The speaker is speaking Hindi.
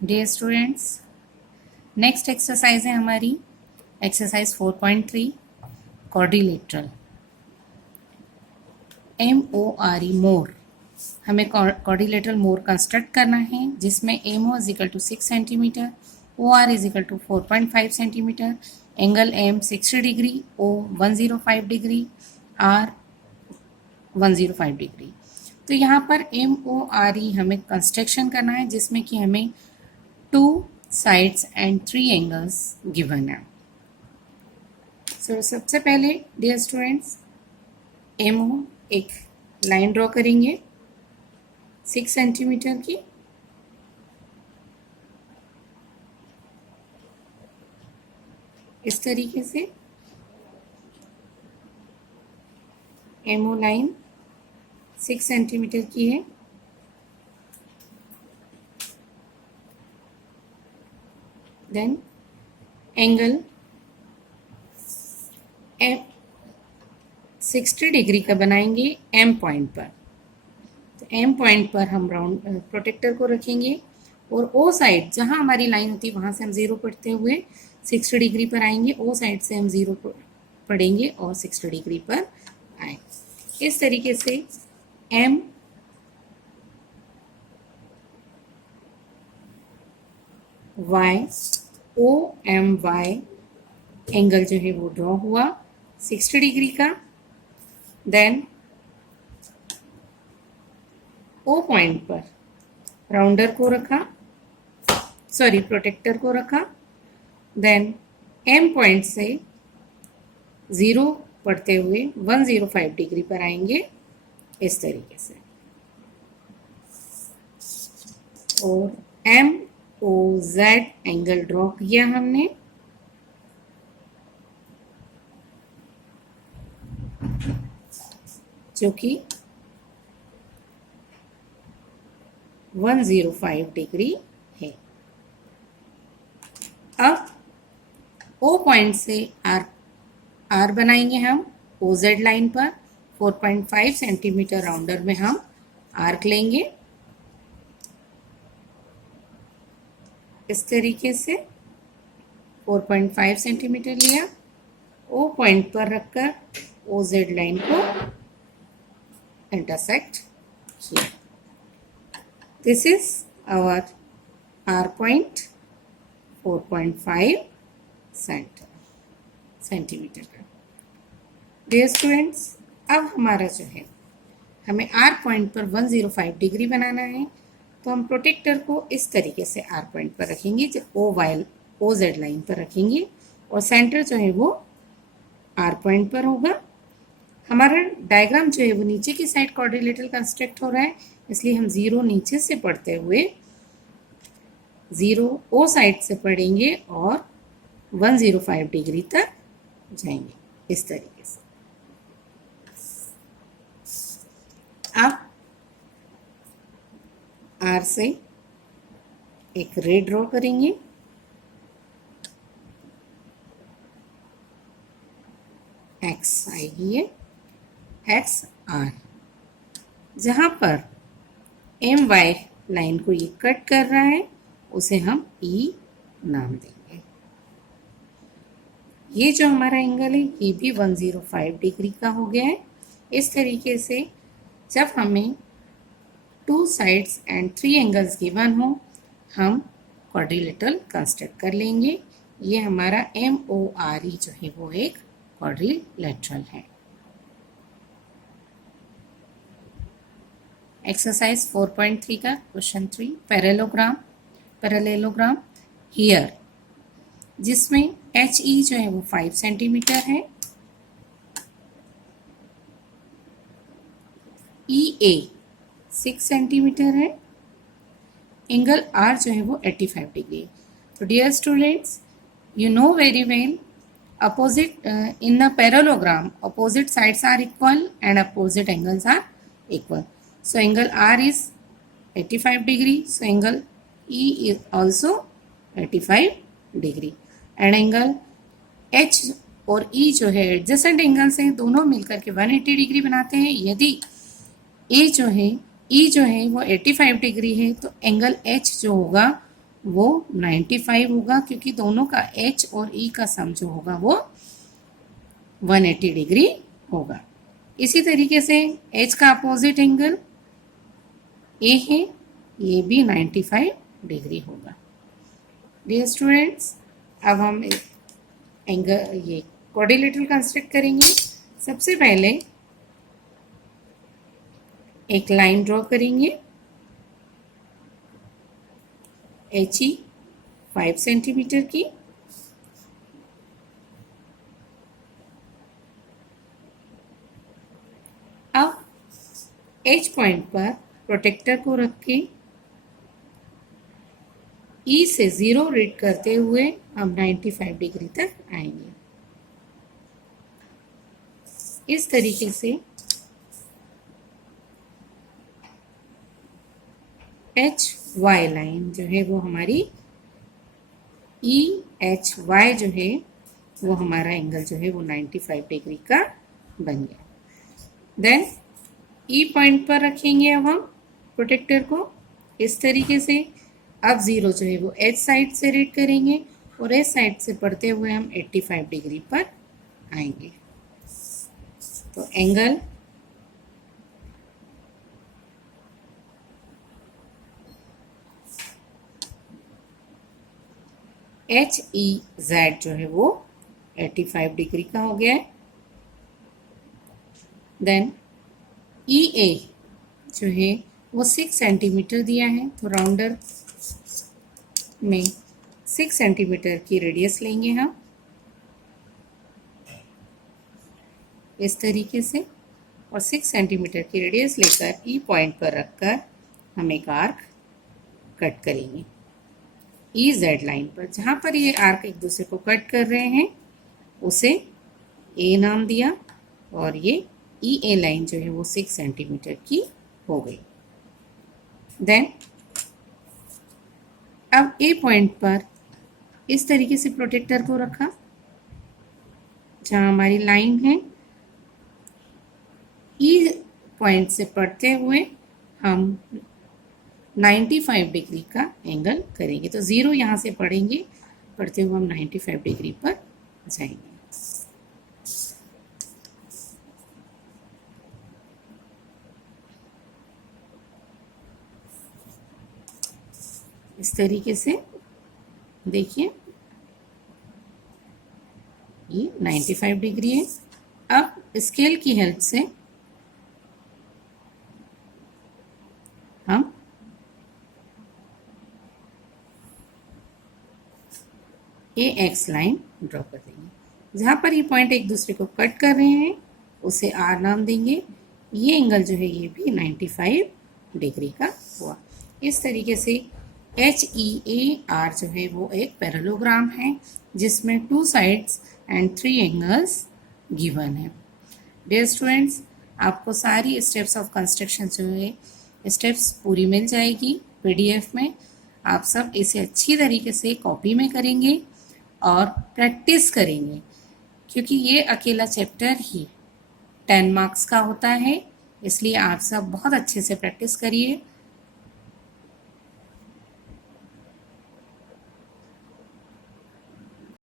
डियर स्टूडेंट्स, नेक्स्ट एक्सरसाइज है हमारी एक्सरसाइज 4.3 क्वाड्रिलेटरल MORE मोर। हमें क्वाड्रिलेटरल मोर कंस्ट्रक्ट करना है जिसमें MO is equal to 6 centimetre, OR is equal to 4.5 centimetre, angle M 60 degree, O 105 degree, R 105 degree. तो यहाँ पर MORE हमें कंस्ट्रक्शन करना है जिसमें कि हमें 2 sides and 3 angles given है। So, सबसे पहले डियर स्टूडेंट्स MO एक लाइन ड्रॉ करेंगे 6 सेंटीमीटर की, इस तरीके से MO लाइन 6 सेंटीमीटर की है। देन एंगल 60 डिग्री का बनाएंगे M पॉइंट पर। तो M पॉइंट पर हम राउंड प्रोटेक्टर को रखेंगे और O साइड जहां हमारी लाइन होती है वहां से हम 0 पढ़ते हुए 60 डिग्री पर आएंगे। O साइड से हम 0 पढ़ेंगे और 60 डिग्री पर आएंगे। इस तरीके से M Y OMY एंगल जो है वो ड्रॉ हुआ 60 डिग्री का। देन O पॉइंट पर राउंडर को रखा, सॉरी प्रोटेक्टर को रखा। देन M पॉइंट से 0 पढ़ते हुए 105 डिग्री पर आएंगे इस तरीके से। और MOZ एंगल ड्रॉ किया हमने। जो कि 105 डिग्री है। अब O पॉइंट से R बनाएंगे हम OZ लाइन पर। 4.5 सेंटीमीटर राउंडर में हम आर्क लेंगे इस तरीके से। 4.5 सेंटीमीटर लिया, O पॉइंट पर रखकर OZ लाइन को इंटरसेक्ट किया। This is our R point 4.5 centimetre का। डियर स्टूडेंट्स, अब हमारा जो है हमें R पॉइंट पर 105 डिग्री बनाना है। तो हम प्रोटेक्टर को इस तरीके से R पॉइंट पर रखेंगे, जो OZ लाइन पर रखेंगे और सेंटर जो है वो R पॉइंट पर होगा। हमारा डायग्राम जो है वो नीचे की साइड क्वाड्रिलेटरल कंस्ट्रक्ट हो रहा है, इसलिए हम 0 नीचे से पढ़ते हुए 0 O साइड से पढ़ेंगे और 105 डिग्री तक जाएंगे इस तरीके से। अब R से एक रे ड्रॉ करेंगे। X आएगी ये XR। जहां पर MY लाइन को ये कट कर रहा है उसे हम E नाम देंगे। ये जो हमारा एंगल है ये भी 105 डिग्री का हो गया है। इस तरीके से जब हमें 2 साइड्स एंड 3 एंगल्स गिवन हो हम क्वाड्रिलेटरल कंस्ट्रक्ट कर लेंगे। ये हमारा MORE जो है वो एक क्वाड्रिलेटरल है। एक्सरसाइज 4.3 का क्वेश्चन 3 पैरेललोग्राम हियर, जिसमें HE जो है वो 5 सेंटीमीटर है, EA 6 सेंटीमीटर है, एंगल R जो है वो 85 डिग्री। तो dear students, you know very well in the parallelogram opposite sides are equal and opposite angles are equal. So angle R is 85 degree, so angle E is also 85 degree and angle H और E जो है एडजेसेंट एंगल्स हैं, दोनों मिलकर के 180 डिग्री बनाते हैं। यदि E जो है वो 85 डिग्री है तो एंगल H जो होगा वो 95 होगा, क्योंकि दोनों का H और E का सम जो होगा वो 180 डिग्री होगा। इसी तरीके से H का अपोजिट एंगल A है, ये भी 95 डिग्री होगा। डियर स्टूडेंट्स, अब हम एंगल ये क्वाड्रिलेटरल कंस्ट्रक्ट करेंगे। सबसे पहले एक लाइन ड्रॉ करेंगे, HE 5 सेंटीमीटर की। अब H पॉइंट पर प्रोटेक्टर को रख के E से 0 रीड करते हुए हम 95 डिग्री तक आएंगे। इस तरीके से HY लाइन जो है वो हमारी EHY जो है वो हमारा एंगल जो है वो 95 डिग्री का बन गया। देन E पॉइंट पर रखेंगे अब हम प्रोटेक्टर को इस तरीके से। अब 0 जो है वो H साइड से रीड करेंगे और H साइड से पढ़ते हुए हम 85 डिग्री पर आएंगे। तो एंगल HEZ जो है वो 85 डिग्री का हो गया है। देन EA जो है वो 6 सेंटीमीटर दिया है, तो राउंडर में 6 सेंटीमीटर की रेडियस लेंगे हम इस तरीके से, और 6 सेंटीमीटर की रेडियस लेकर E पॉइंट पर रखकर हम एक आर्क कट करेंगे EZ लाइन पर। जहाँ पर ये आर्क एक दूसरे को कट कर रहे हैं उसे A नाम दिया, और ये EA लाइन जो है वो 6 सेंटीमीटर की हो गई। देन अब A पॉइंट पर इस तरीके से प्रोटेक्टर को रखा, जहाँ हमारी लाइन है E पॉइंट से पढ़ते हुए हम 95 डिग्री का एंगल करेंगे। तो 0 यहाँ से पढ़ेंगे, पढ़ते हुए हम 95 डिग्री पर जाएंगे। इस तरीके से देखिए ये 95 डिग्री है। अब स्केल की हेल्प से हम AX लाइन ड्रॉ कर देंगे। जहाँ पर ये पॉइंट एक दूसरे को कट कर रहे हैं उसे R नाम देंगे। ये एंगल जो है ये भी 95 डिग्री का हुआ। इस तरीके से HEAR जो है वो एक पैरेललोग्राम है जिसमें 2 साइड्स एंड 3 एंगल्स गिवन है। डियर स्टूडेंट्स, आपको सारी स्टेप्स ऑफ कंस्ट्रक्शन जो है स्टेप्स पूरी मिल जाएगी PDF में। आप सब इसे अच्छी तरीके से कॉपी में करेंगे और प्रैक्टिस करेंगे, क्योंकि ये अकेला चैप्टर ही 10 मार्क्स का होता है। इसलिए आप सब बहुत अच्छे से प्रैक्टिस करिए